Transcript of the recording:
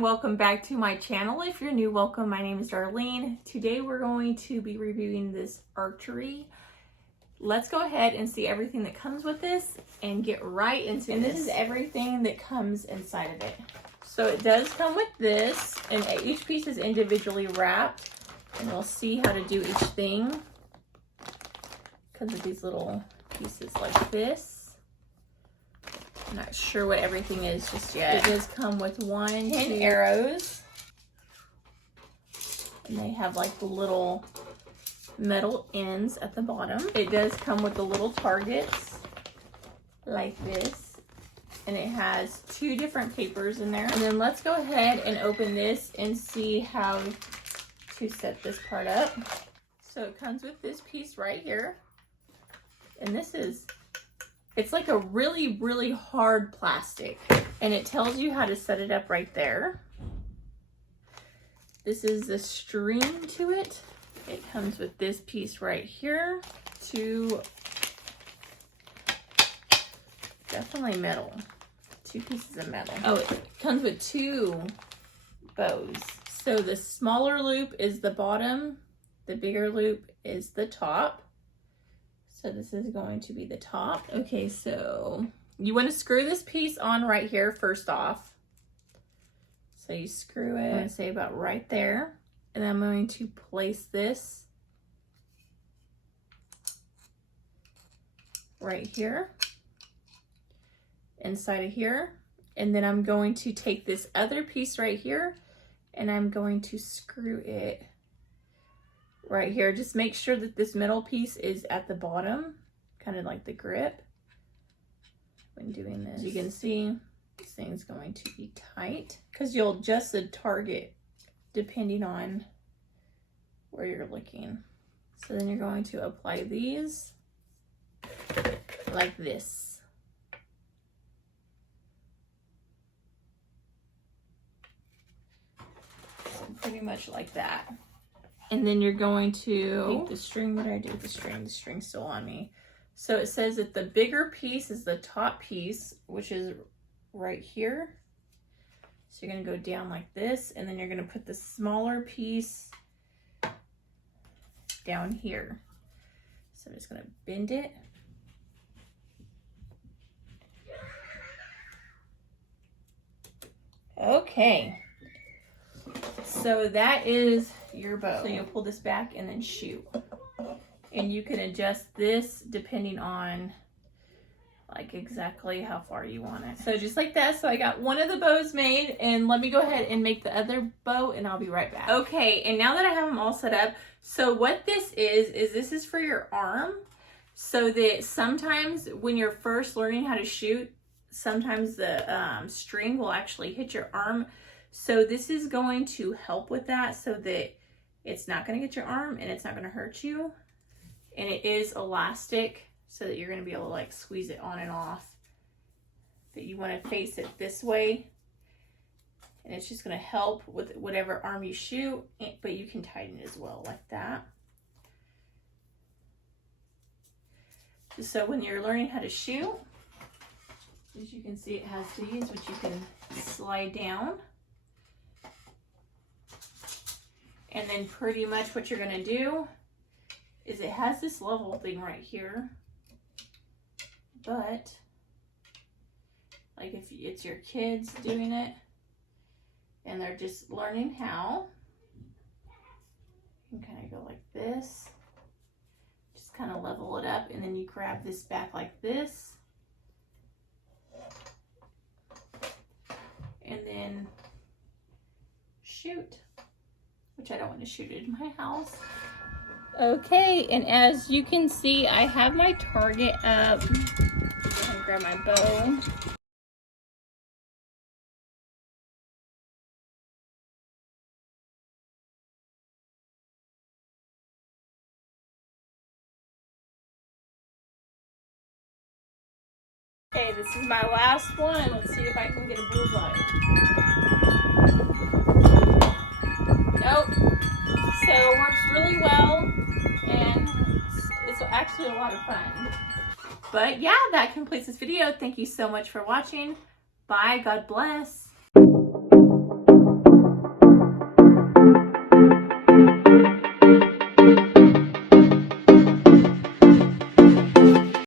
Welcome back to my channel. If you're new, welcome. My name is Darlene. Today we're going to be reviewing this Archery. Let's go ahead and see everything that comes with this and get right into it. And this is everything that comes inside of it. So it does come with this, and each piece is individually wrapped, and we'll see how to do each thing because of these little pieces like this. I'm not sure what everything is just yet. It does come with 10 arrows. And they have like the little metal ends at the bottom. It does come with the little targets like this. And it has 2 different papers in there. And then let's go ahead and open this and see how to set this part up. So it comes with this piece right here. And this is... it's like a really, really hard plastic, and it tells you how to set it up right there. This is the string to it. It comes with this piece right here. 2, definitely metal. 2 pieces of metal. Oh, it comes with 2 bows. So the smaller loop is the bottom, the bigger loop is the top. So this is going to be the top. Okay, so you want to screw this piece on right here first off. So you screw it, I'd say about right there. And I'm going to place this right here, inside of here. And then I'm going to take this other piece right here and I'm going to screw it right here. Just make sure that this middle piece is at the bottom, kind of like the grip when doing this. As you can see, this thing's going to be tight because you'll adjust the target depending on where you're looking. So then you're going to apply these like this. So pretty much like that. And then you're going to take the string. What did I do with the string? The string's still on me. So it says that the bigger piece is the top piece, which is right here. So you're going to go down like this, and then you're going to put the smaller piece down here. So I'm just going to bend it. Okay. So that is your bow. So you'll pull this back and then shoot. And you can adjust this depending on like exactly how far you want it. So just like that. So I got one of the bows made, and let me go ahead and make the other bow and I'll be right back. Okay, and now that I have them all set up, so what this is this is for your arm, so that sometimes when you're first learning how to shoot, sometimes the string will actually hit your arm. So this is going to help with that so that it's not going to get your arm and it's not going to hurt you. And it is elastic so that you're going to be able to like squeeze it on and off. But you want to face it this way. And it's just going to help with whatever arm you shoot, but you can tighten it as well like that. So when you're learning how to shoot, as you can see, it has these which you can slide down. And then pretty much what you're gonna do is it has this level thing right here, but like if it's your kids doing it and they're just learning how, you can kind of go like this, just kind of level it up, and then you grab this back like this, and then shoot. Which I don't want to shoot it in my house. Okay, and as you can see, I have my target up. Go ahead and grab my bow. Okay, this is my last one. Let's see if I can get a bullseye. Nope. So it works really well, and it's actually a lot of fun. But yeah, that completes this video. Thank you so much for watching. Bye. God bless.